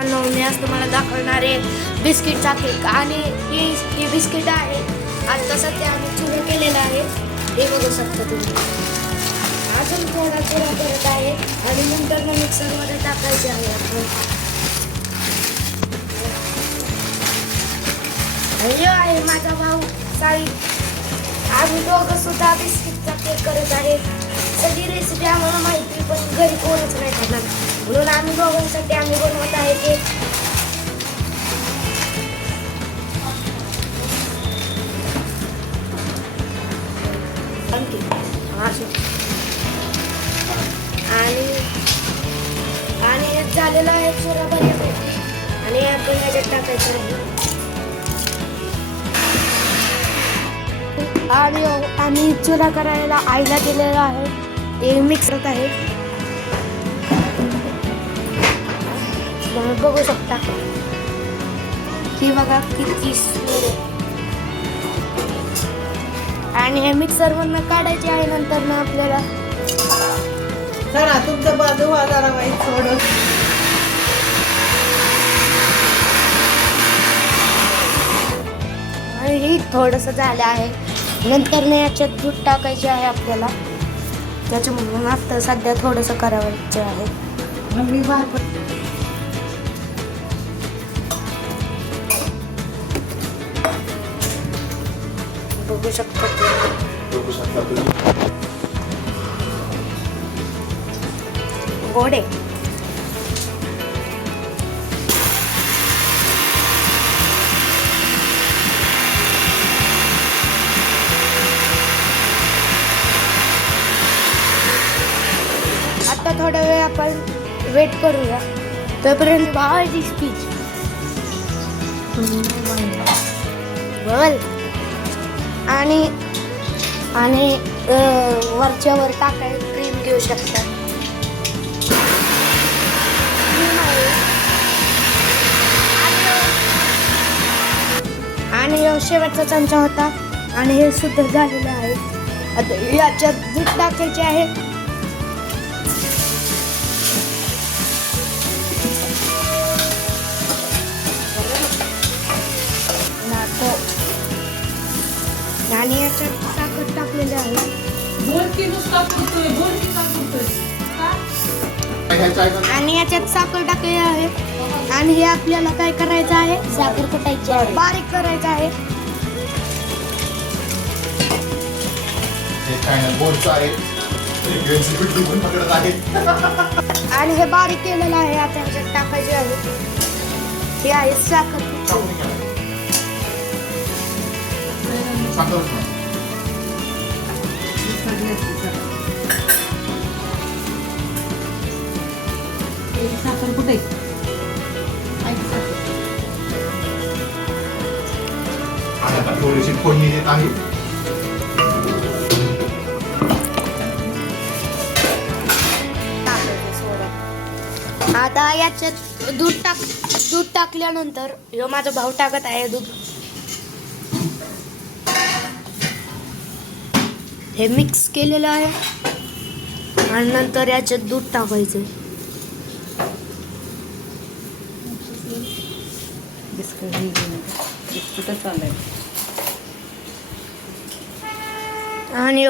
मी आज तुम्हाला दाखवणार आहे बिस्किटचा केक आणि ही बिस्किट आहे. आता सध्या आम्ही चुरा केलेला आहे, हे बघू शकता तुम्ही. अजून थोडा चुरा करत आहे आणि नंतर मिक्सरमध्ये टाकायचे आहे आपण. हे आहे माझा भाऊ साई. आम्ही दोघं सुद्धा बिस्किटचा केक करत आहे. सगळी रेसिपी आम्हाला माहिती, पण घरी कोणच नाही करणार, म्हणून आम्ही दोघांसाठी आम्ही बनवत आहे केक. आणि हे झालेलं आहे चुरा बऱ्यापैकी आणि आपण ह्याच्यात टाकायचं आहे. आणि आम्ही चुरा करायला आईला दिलेला आहे, ते मिक्स होत आहे. बघू शकता ही बघा किती आणि हे मिक्सर मधनं काढायचे आहे. नंतर ना आपल्याला तुमचं बाजू जरा वाईट थोडं आणि हे थोडंसं झालं आहे. नंतर ना याच्यात दूध टाकायचे आहे आपल्याला, त्याच्यामुळे आता सध्या थोडंसं करायचं आहे. मी बाहेर बघू शकता गोडे. आता थोडा वेळ आपण वेट करूया, तोपर्यंत भावाची स्पीच बोल. आणि आणि वरच्या वर टाकाय क्रीम घेऊ शकता. आणि शेवटचा चमचा होता आणि हे सुद्धा झालेलं आहे. आता याच्यात दूध टाकायचे आहे. आणि याच्यात साखर टाकलेली आहे. आणि याच्यात साखर टाकलेली आहे. आणि हे आपल्याला काय करायचं आहे, साखर कुटायची आहे, बारीक करायचं आहे. आणि हे बारीक केलेलं आहे. आता याच्यात टाकायचे आहे. हे आहे साखर. साखर कुठे थोडीशी फोडणी देत आहे. आता याच्यात दूध टाकल्यानंतर ह्यो माझा भाऊ टाकत आहे दूध. हे मिक्स केलेलं आहे आणि नंतर याच्यात दूध टाकायचं. आणि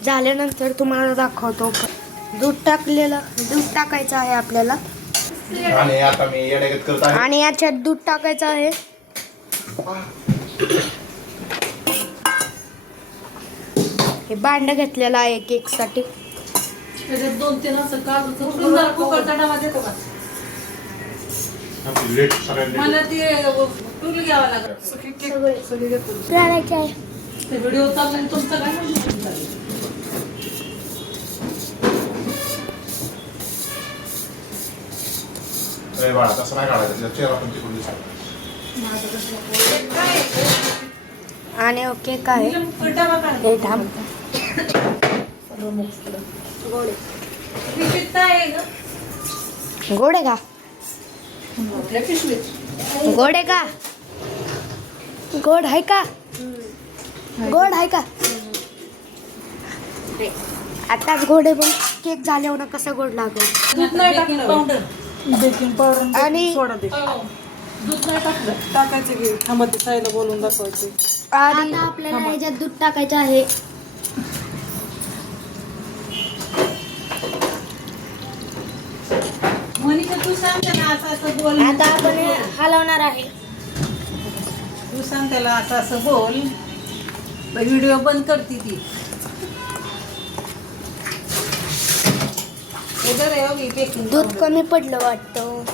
झाल्यानंतर तुम्हाला दाखवतो. दूध टाकायचं आहे आपल्याला. आणि आता मी येण्यागत करत आहे. आणि याच्यात दूध टाकायचं आहे. हे भांड घेतलेलं आहे केक साठी. त्याच्यात 2-3 असं कुकरचा डबा देतो का मला? ते टूल घ्यावं लागेल. करायचं आहे. ते व्हिडिओ चालला तुमचं काय म्हणतो. बाळा तसं नाही काढायचं, चेहरा पण तिकडून दिसतो. आणि ओके काय हे थांब. गोडे का गोड आहे का? गोड आहे का? गोड आहे का? आताच गोड आहे पण केक झाल्यावर कसं गोड लागेल? दूध नाही टाकलं पावडर बेकिंग पावडर आणि- सोडा दे हो. दूध नाही टाकलं. टाकायचं की थांबा ते साईला बोलून दाखवायचे. आणि आता आपल्याला ह्याच्यात दूध टाकायचं आहे. मोनिका तू सांग त्याला असं असं बोल. आता आपण हे हलवणार आहे. तू सांग त्याला असं असं बोल. व्हिडिओ बंद करते ती. बेकिंग दूध कमी पडलं वाटतं.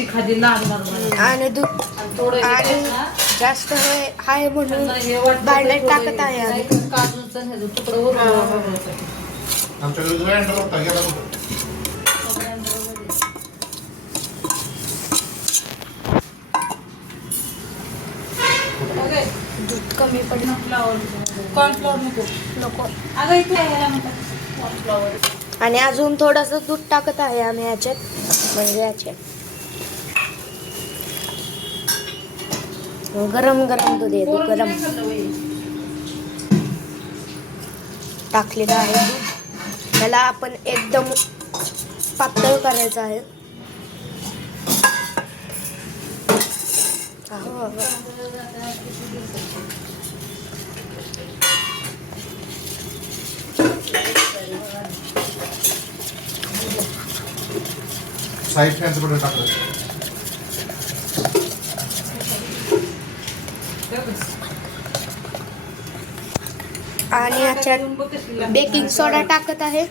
एखादी लागणार मला. आणि दूध आणि थोडं हे आणि केलं ना, जास्त आहे म्हणून त्यांना हे वाटतं भांड्यात थोडं टाकत आहे हे आम्ही. काजूचं आणि ह्याचं तुकडं वरून लावायचं. आमच्याकडे ग्राइंडर होता गेला कुठं? ओके. दूध कमी पडलं कॉर्नफ्लॉवर नको. नको. अगं इथे यायला म्हणतात कॉर्नफ्लॉवर. आणि अजून थोडंसं दूध टाकत आहे आम्ही याच्यात, म्हणजे याच्यात गरम गरम दूध येतो. गरम टाकलेलं आहे दूध. त्याला आपण एकदम पातळ करायचं आहे. अहो, साईड फॅनचं बटन टाकलं. आणि याच्यात बेकिंग सोडा टाकत आहे.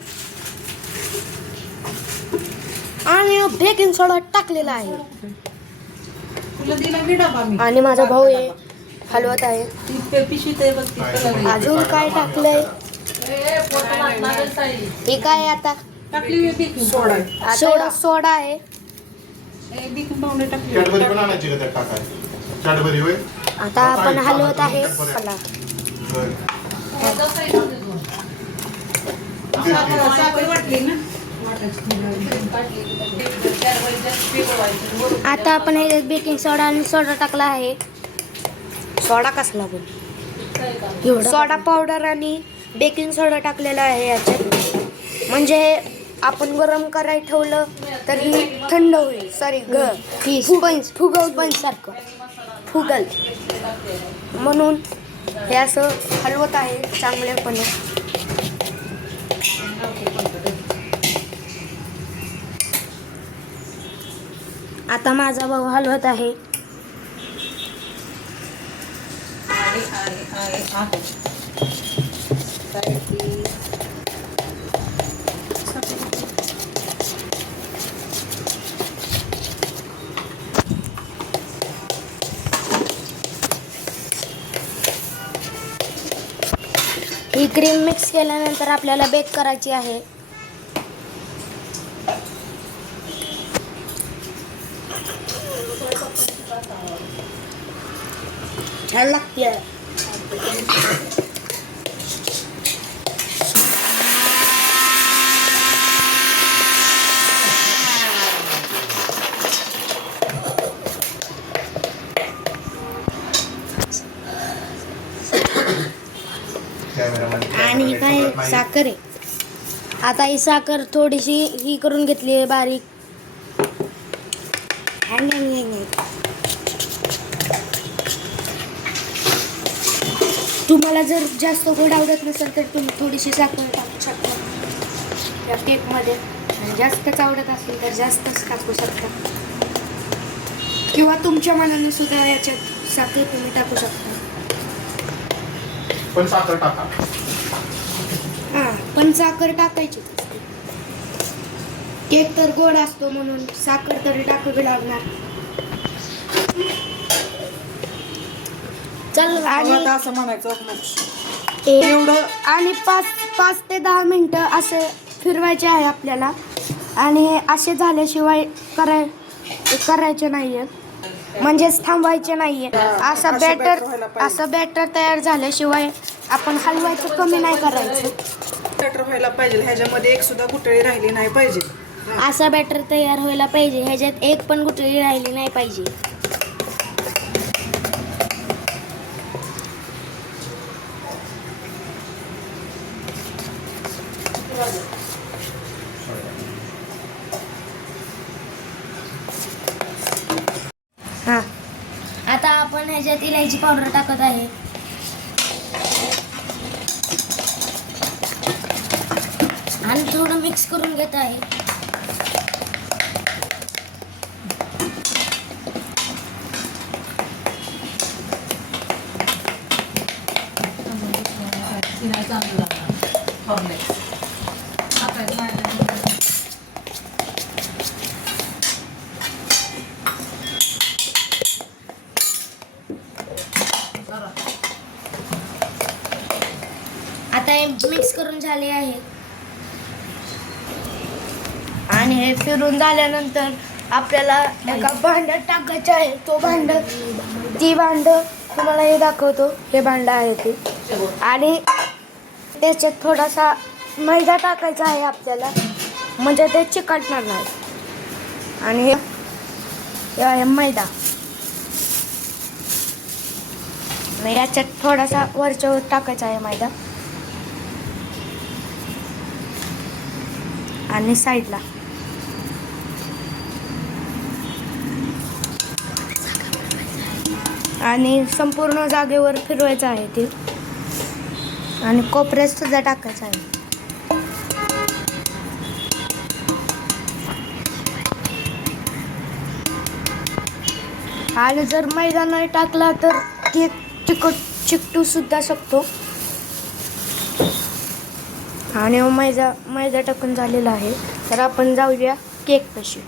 आणि बेकिंग सोडा टाकलेला आहे. तुला दिला मी डबा मी. आणि माझा भाऊ हे हलवत आहे. ती पिशवीत आहे बघ ती कलर आहे. अजून काय टाकलंय? ए, फोटो लागणार ताई. हे काय आता? टाकली मी बेकिंग सोडा. सोडा आहे. बेकिंग पावडर टाकली. कॅडबरी पण आणायची का त्यात टाकायची? कॅडबरी होय. आता आपण हलवत आहे. मला होय. साखर वाटली ना. आता आपण हे बेकिंग सोडा आणि सोडा टाकला आहे. सोडा कसला पण सोडा पावडर आणि बेकिंग सोडा टाकलेला आहे याच्यात. म्हणजे आपण गरम करायला ठेवलं तर ही थंड होईल. सॉरी ही फुगल सारखं फुगल, म्हणून हे असं हलवत आहे चांगलेपणे. आता माझा भाऊ हलवत आहे. ही क्रीम मिक्स केल्यानंतर आपल्याला बेक करायची आहे. छान लागते. आणि ही काय साखर आहे. आता ही साखर थोडीशी ही करून घेतली आहे बारीक. तुम्हाला जर जास्त गोड आवडत नसेल तर तुम्ही थोडीशी साखर टाकू शकता या केकमध्ये. आणि जास्तच आवडत असेल तर जास्तच टाकू शकता, किंवा तुमच्या मनाने सुद्धा याच्यात साखर तुम्ही टाकू शकता. पण साखर टाका. हां, पण साखर टाकायची. केक तर गोड असतो म्हणून साखर तरी टाकावी लागणार. चल. आणि आता असं म्हणायचं एवढं आणि 5 ते 10 मिनिटं असे फिरवायचे आहे आपल्याला. आणि हे असे झाल्याशिवाय करायचे नाहीये, म्हणजेच थांबवायचे नाहीये. असं बॅटर तयार झाल्याशिवाय आपण हलवायचं कमी नाही करायचं. बॅटर व्हायला पाहिजे. ह्याच्यामध्ये एक सुद्धा गुठळी राहिली नाही पाहिजे. असा बॅटर तयार व्हायला पाहिजे. ह्याच्यात एक पण गुठळी राहिली नाही पाहिजे. आपण ह्याच्यात इलायची पावडर टाकत आहे. आणि थोडं मिक्स करून घेत आहे. शिरायचं चांगलं लागणार हॉर्लिक्स टाकायचं माझ्या आता हे मिक्स करून झाले आहे. आणि हे फिरून झाल्यानंतर आपल्याला एका भांड्यात टाकायचं आहे. ती भांड तुम्हाला हे दाखवतो. हे भांड आहे ते. आणि त्याच्यात थोडासा मैदा टाकायचा आहे आपल्याला, म्हणजे ते चिकटणार नाही. आणि हे आहे मैदा. आणि याच्यात थोडासा वरच्यावर टाकायचा आहे मैदा. आणि साईडला आणि संपूर्ण जागेवर फिरवायचं आहे ते. आणि कोपऱ्यात सुद्धा टाकायचं आहे. आणि जर मैदा नाही टाकला तर केक चिकटू सुद्धा शकतो. आणि मैदा टाकून झालेला आहे. तर आपण जाऊया केक पाशी.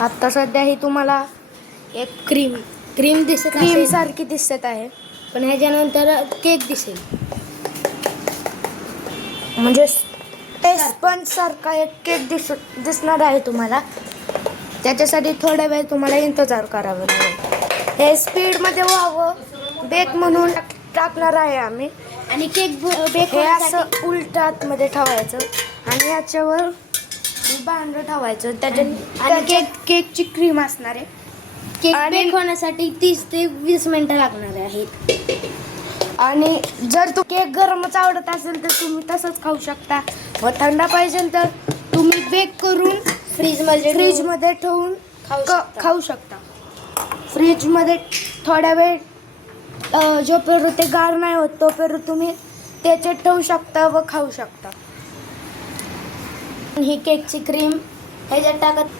आता सध्या ही तुम्हाला एक क्रीम सारखी दिसत आहे, पण ह्याच्यानंतर केक दिसेल, म्हणजे स्पंज सारखा एक केक दिसणार आहे तुम्हाला. त्याच्यासाठी थोडा वेळ तुम्हाला इंतजार करावा लागेल. हे स्पीडमध्ये व्हावं बेक म्हणून टाकणार आहे आम्ही. आणि केक बेक हे असं उलटात मध्ये ठेवायचं आणि याच्यावर भांड ठेवायचं. त्याच्यात केकची क्रीम असणार आहे. केक बेक होण्यासाठी 30 ते 20 मिनिटं लागणार आहेत. आणि जर तू केक गरमच आवडत असेल तर तुम्ही तसंच खाऊ शकता. व थंड पाहिजे तर तुम्ही बेक करून फ्रीजमध्ये ठेवून खाऊ शकता. फ्रीजमध्ये थोड्या वेळ जोपर्यंत ते गार नाही होत तोपर्यंत तुम्ही त्याच्यात ठेवू शकता व खाऊ शकता. ही केकची क्रीम ह्याच्यात टाकत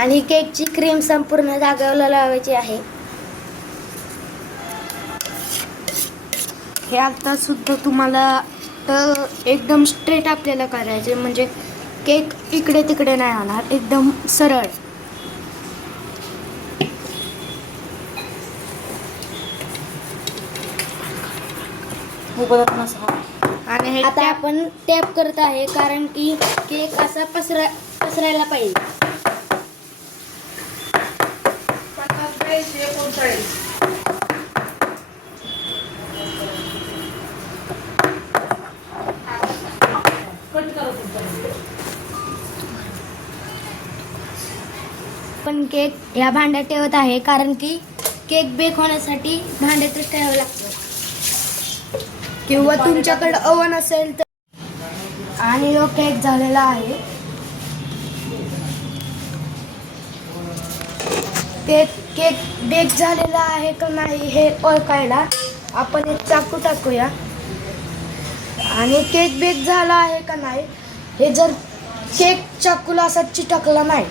आणि केकची क्रीम संपूर्ण जागेवर लावायची आहे. हे आता सुद्धा तुम्हाला तर एकदम स्ट्रेट आपल्याला करायचे, म्हणजे केक इकडे तिकडे नाही होणार, एकदम सरळ. आणि हे आता आपण टॅप करत आहे कारण की केक असा पसरायला पाहिजे. पण केक या भांड्यात ठेवत आहे कारण की केक बेक होण्यासाठी भांड्यातच ठेवावं लागतं, किंवा तुमच्याकडे ओव्हन असेल तर. आणि जो केक झालेला आहे केक बेक झालेला आहे का नाही हे ओळखायला आपण एक चाकू टाकूया. आणि केक बेक झाला आहे का नाही हे जर केक चाकूला असा चिटकला नाही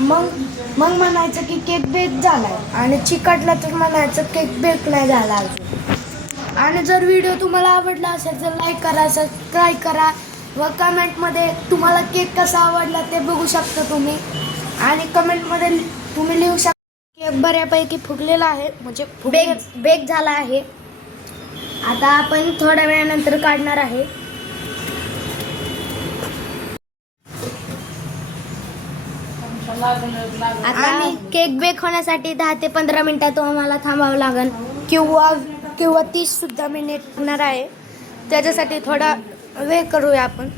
मग म्हणायचं की केक बेक झालाय, आणि चिकटला तर म्हणायचं केक बेक नाही झाला अजून. आणि जर व्हिडिओ तुम्हाला आवडला असेल तर लाईक करा, सबस्क्राईब करा व कमेंटमध्ये तुम्हाला केक कसा आवडला ते बघू शकता तुम्ही. आणि कमेंटमध्ये तुम्ही लिहू शकता केक बऱ्यापैकी फुगलेला आहे, म्हणजे बेक झाला आहे. आता आपण थोड्या वेळानंतर काढणार आहे. आणि केक बेक होण्यासाठी 10 ते 15 मिनिटात आम्हाला थांबावं लागेल, किंवा किंवा 30 सुद्धा मिनिट होणार आहे. त्याच्यासाठी थोडा वेळ करूया आपण.